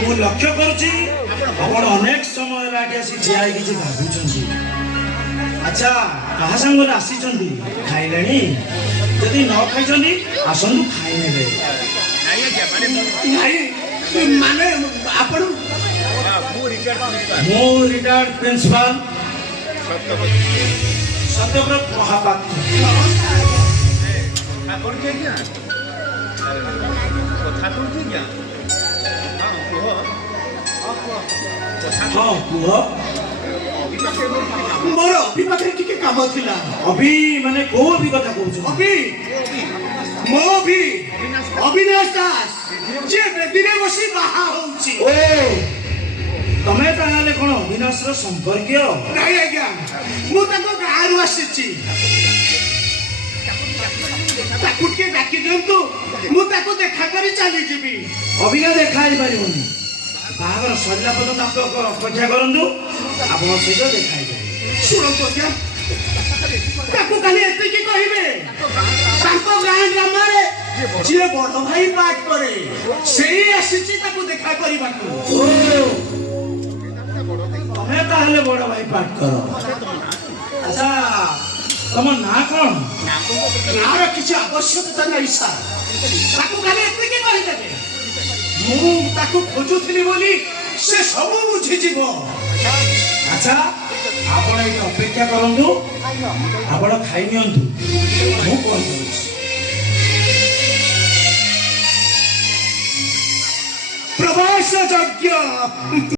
ମୁଁ ଲକ୍ଷ୍ୟ କରୁଛି ଆପଣ ଅନେକ ସମୟ ହେଲା ଏଠି ଆସି ଠିଆ ହେଇକି କିଛି ଭାବୁଛନ୍ତି। ଆଚ୍ଛା, କାହା ସାଙ୍ଗରେ ଆସିଛନ୍ତି? ଖାଇଲେଣି? ଯଦି ନ ଖାଇଛନ୍ତି ଆସନ୍ତୁ ଖାଇନେବେ। ମାନେ ଆପଣ? ମୁଁ ରିଟାୟାର୍ଡ ପ୍ରିନ୍ସିପାଲ ସତ୍ୟବ୍ରତ ମହାପାତ୍ର। ହଁ କୁହ। ମୋର ଅଭି ପାଖରେ ଟିକେ କାମ ଥିଲା। ଅଭି ମାନେ କୋଉ ଅଭି କଥା କହୁଛ? ଅଭି ମୋ ଅଭି ଅବିନାଶ ଦାସ ଯେ ବେଦିରେ ବସି ବାହା ହଉଛି। ଓ ତମେ ତାହେଲେ କଣ ଅବିନାଶର ସମ୍ପର୍କୀୟ? ନାଇଁ ଆଜ୍ଞା, ମୁଁ ତାଙ୍କ ଗାଁରୁ ଆସିଛି। ତାକୁ ଟିକେ ଡାକି ଦିଅନ୍ତୁ, ମୁଁ ତାକୁ ଦେଖା କରି ଚାଲିଯିବି। ଅବିକା ଦେଖା ହେଇପାରିବନି। ବାହାଘର ସରିଲା ପର୍ଯ୍ୟନ୍ତ ଆପଣ ଅପେକ୍ଷା କରନ୍ତୁ, ଆପଣଙ୍କ ସହିତ ଦେଖା ହେଇପାରିବେ। ଶୁଣନ୍ତୁ ଆଜ୍ଞା, ତାକୁ ଖାଲି ଏତିକି କହିବେ ତାଙ୍କ ଗାଁ ଗ୍ରାମରେ ଯିଏ ବଡ ଭାଇ ପାଠ କରେ ସେଇ ଆସିଛି ତାକୁ ଦେଖା କରିବାକୁ। ତମେ ତାହେଲେ ବଡ ଭାଇ ପାଠ କର। ଆଚ୍ଛା, ତମ ନାଁ କଣ? ନାଁର କିଛି ଆବଶ୍ୟକତା ନାହିଁ ସାର୍, ତାକୁ ଖାଲି ଏତିକି କହିଦେବେ ମୁଁ ତାକୁ ଖୋଜୁଥିଲି ବୋଲି ସେ ସବୁ ବୁଝିଯିବ। ଆଚ୍ଛା, ଆପଣ ଏଇଠି ଅପେକ୍ଷା କରନ୍ତୁ, ଆପଣ ଖାଇ ନିଅନ୍ତୁ, ମୁଁ କଣ କରୁଛି। ପ୍ରବାସ ଯଜ୍ଞ